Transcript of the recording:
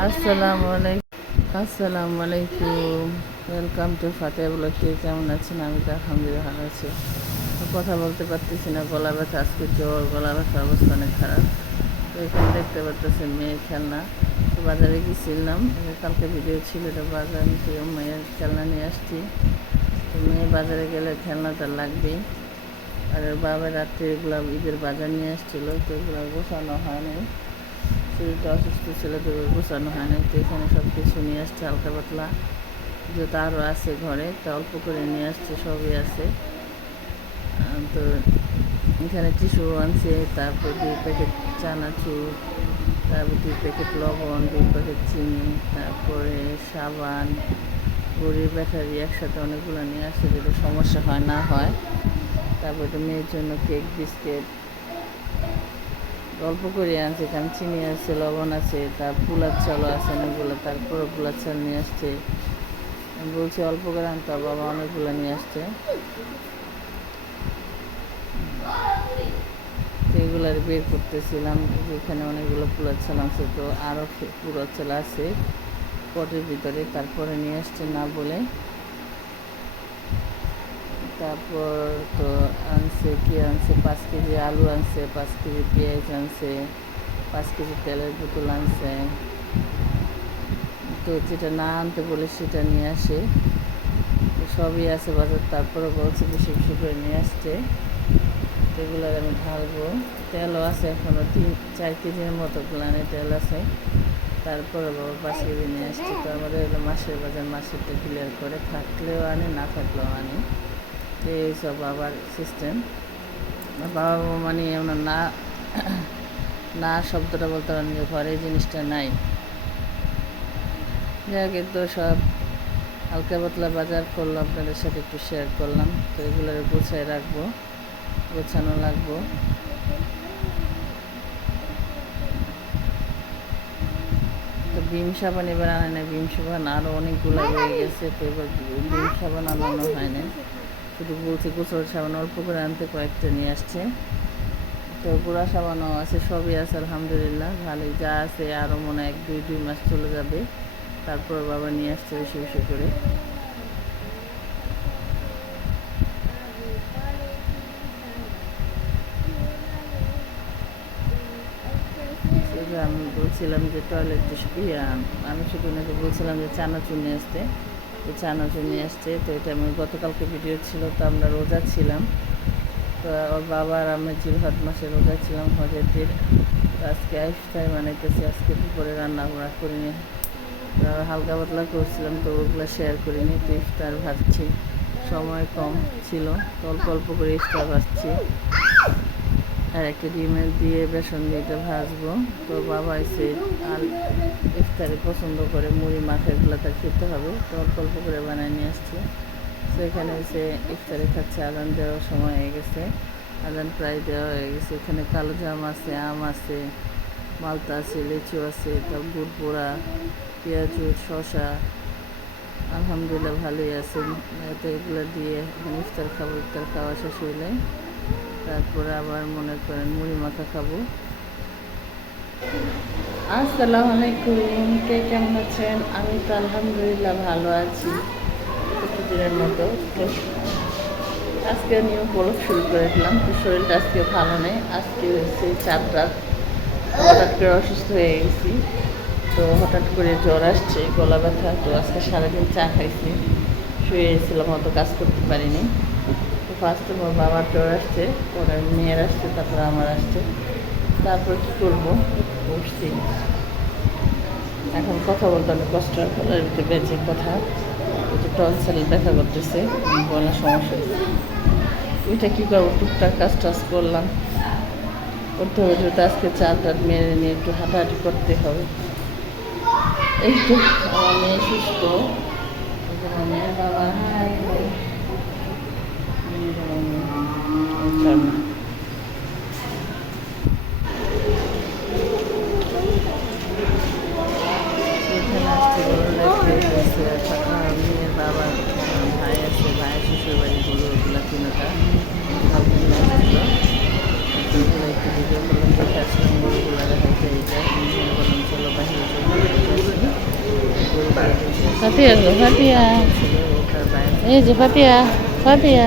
আসসালামু আলাইকুম। Welcome to Fatiha blog. কেমন আছেন? আমি তো আলহামদুলিল্লাহ ভালো আছি। কথা বলতে পারতেছি না, গলা ব্যথা, আজকে জ্বর, গলা ব্যথা, অবস্থা অনেক খারাপ। তো এখানে দেখতে পারতেছেন মেয়ের খেলনা। তো বাজারে গেছিলাম, কালকে ভিডিও ছিল, এটা বাজার থেকে মেয়ের খেলনা নিয়ে আসছি। তো মেয়ে বাজারে গেলে খেলনাটা লাগবেই। আর ওর বাবা রাত্রে এগুলো ঈদের বাজার নিয়ে আসছিলো, তো এগুলো গোছানো হয়নি। শরীরটা অসুস্থ ছিল, তো গোছানো হয় না। তো এখানে সব কিছু নিয়ে আসছে, হালকা পাতলা যেটা আরও আছে ঘরে, তা অল্প করে নিয়ে আসছে, সবই আছে। তো এখানে টিস্যু আনছে, তারপর 2 প্যাকেট চানাচুর, তারপর 2 প্যাকেট লবণ, 2 প্যাকেট চিনি, তারপরে সাবান, ঘড়ির ব্যাটারি, একসাথে অনেকগুলো নিয়ে আসছে, যেটা সমস্যা হয় না হয়। তারপর তো মেয়ের জন্য কেক, বিস্কিট অল্প করে আনছে, কারণ চিনি আছে, লবণ আছে, তার পোলার চালও আছে অনেকগুলো, তারপরে পোলার চাল নিয়ে আসছে। আমি বলছি অল্প করে আনতে, বাবা অনেকগুলো নিয়ে আসছে। তো এগুলো বের করতেছিলাম, যেখানে অনেকগুলো পোলার চাল আছে, তো আরও পোলার চাল আছে পটের ভিতরে, তারপরে নিয়ে আসছে না বলে। তারপর তো আনছে, কি আনছে, 5 কেজি আলু আনছে, 5 কেজি পেঁয়াজ আনছে, 5 কেজি তেলের বোতল আনছে। তো যেটা না আনতে বলে সেটা নিয়ে আসে, তো সবই আছে বাজার। তারপরে বলছে বেশি বেশি করে নিয়ে আসছে, এগুলো আমি ঢালবো। তেলও আছে এখনও 3-4 কেজির মতো প্লানে তেল আছে। তারপরে বাবা 5 কেজি নিয়ে আসছে। তো আমাদের হলো মাসের বাজার, মাসেরটা ক্লিয়ার করে, থাকলেও আনি, না থাকলেও আনি। তো এইসব আবার সিস্টেম। বাবা মানে এমন না, না শব্দটা বলতে পারেন যে ঘরে এই জিনিসটা নাই। যাকে তো সব হালকা পাতলা বাজার করলাম, আপনাদের সাথে একটু শেয়ার করলাম। তো এগুলো গুছায় রাখবো, গোছানো লাগবো। তো ভীম সাবান এবার আনে না, ভীম সাবান আরও অনেকগুলো রয়ে গেছে, তো এবার ভীম সাবান আনানো হয় না, শুধু বলছে গোসল সাবান অল্প করে আনতে, কয়েকটা নিয়ে আসছে। তো গুঁড়া সাবানও আছে, সবই আছে আলহামদুলিল্লাহ, ভালোই যা আছে। আরও মনে হয় 1-2 মাস চলে যাবে। তারপর বাবা নিয়ে আসছে বেশি বেশি করে। আমি বলছিলাম যে টয়লেট আমি শুধু ওনাকে বলছিলাম যে চানাচুর নিয়ে আসতে, তো চানাচুর নিয়ে আসছে। তো এটা আমি গতকালকে ভিডিও ছিল, তো আমরা রোজা ছিলাম। তো ওর বাবা আর আমি জিলহজ মাসে রোজা ছিলাম, হজের দিন। তো আজকে ইফতার বানাইতেছি, আজকে দুপুরে রান্না বান্না করিনি, হালকা পাতলা করছিলাম, তো ওগুলো শেয়ার করিনি। তো ইফতার ভাজছি, সময় কম ছিল, তো অল্প অল্প করে ইফতার ভাজছি। আর একটা ডিমের দিয়ে বেসন দিয়ে এটা ভাজবো। তো বাবা এসে আর ইফতারে পছন্দ করে মুড়ি মাখা, এগুলো তার খেতে হবে, তো অল্প অল্প করে বানায় নিয়ে আসছে। তো এখানে এসে ইফতারে খাচ্ছে, আজান দেওয়ার সময় হয়ে গেছে, আজান প্রায় দেওয়া হয়ে গেছে। এখানে কালো জাম আছে, আম আছে, মালতা আছে, লিচু আছে, তারপর গুড় পোড়া, পেঁয়াজু, শশা, আলহামদুলিল্লাহ ভালোই আছে। তো এগুলো দিয়ে ইফতার খাবো, ইফতার খাওয়া শেষ হইলে তারপরে আবার মনে করেন মুড়ি মাখা খাবো। আসসালামু আলাইকুম, কে কেমন আছেন? আমি তো আলহামদুলিল্লাহ ভালো আছি, প্রতিদিনের মতো। তো আজকে নিয়েও ব্লগ শুরু করে দিলাম। তো শরীরটা আজকে ভালো নেই, আজকে হয়েছে 4 রাত, হঠাৎ করে অসুস্থ হয়ে গেছি। তো হঠাৎ করে জ্বর আসছে, গলা ব্যথা। তো আজকে সারাদিন চা খাইছি, শুয়ে এসেছিলাম, অত কাজ করতে পারিনি। তো ফার্স্টে আমার বাবার জ্বর আসছে, পরে মেয়ের আসছে, তারপরে আমার আসছে। তারপর কী করবো, বসছি। এখন কথা বলতে অনেক কষ্ট হয়, গলার ভিতরে বেঁচে কথা, একটু টনসিল ব্যথা করতেছে, গলার সমস্যা হয়েছে। ওইটা কী করবো, টুকটাক কাজ টাজ করলাম, করতে হবে। যেহেতু আজকে চার রাত মেরে নিয়ে একটু হাঁটাহাঁটি করতে হবে। একটু আমার মেয়ে সুস্থ, আমার মেয়ের বাবা হাই, এখানে আসতে গরু দেখতে হয়েছে, মেয়ের বাবা ভাই আছে, ভাইয়ের শ্বশুর বাড়ি গরু, ওগুলো কিনোটা কালকে নিয়ে আসছিল। ওগুলো একটু ভিডিও করলাম, দেখে আসলাম গরুগুলো দেখাইতে। এইটা বললাম চলো বাহিরে চলো, ফাতিয়া গো ফাতিয়া, ছিল ও তার বাইরে এই যে ফাতিয়া ফাতিয়া।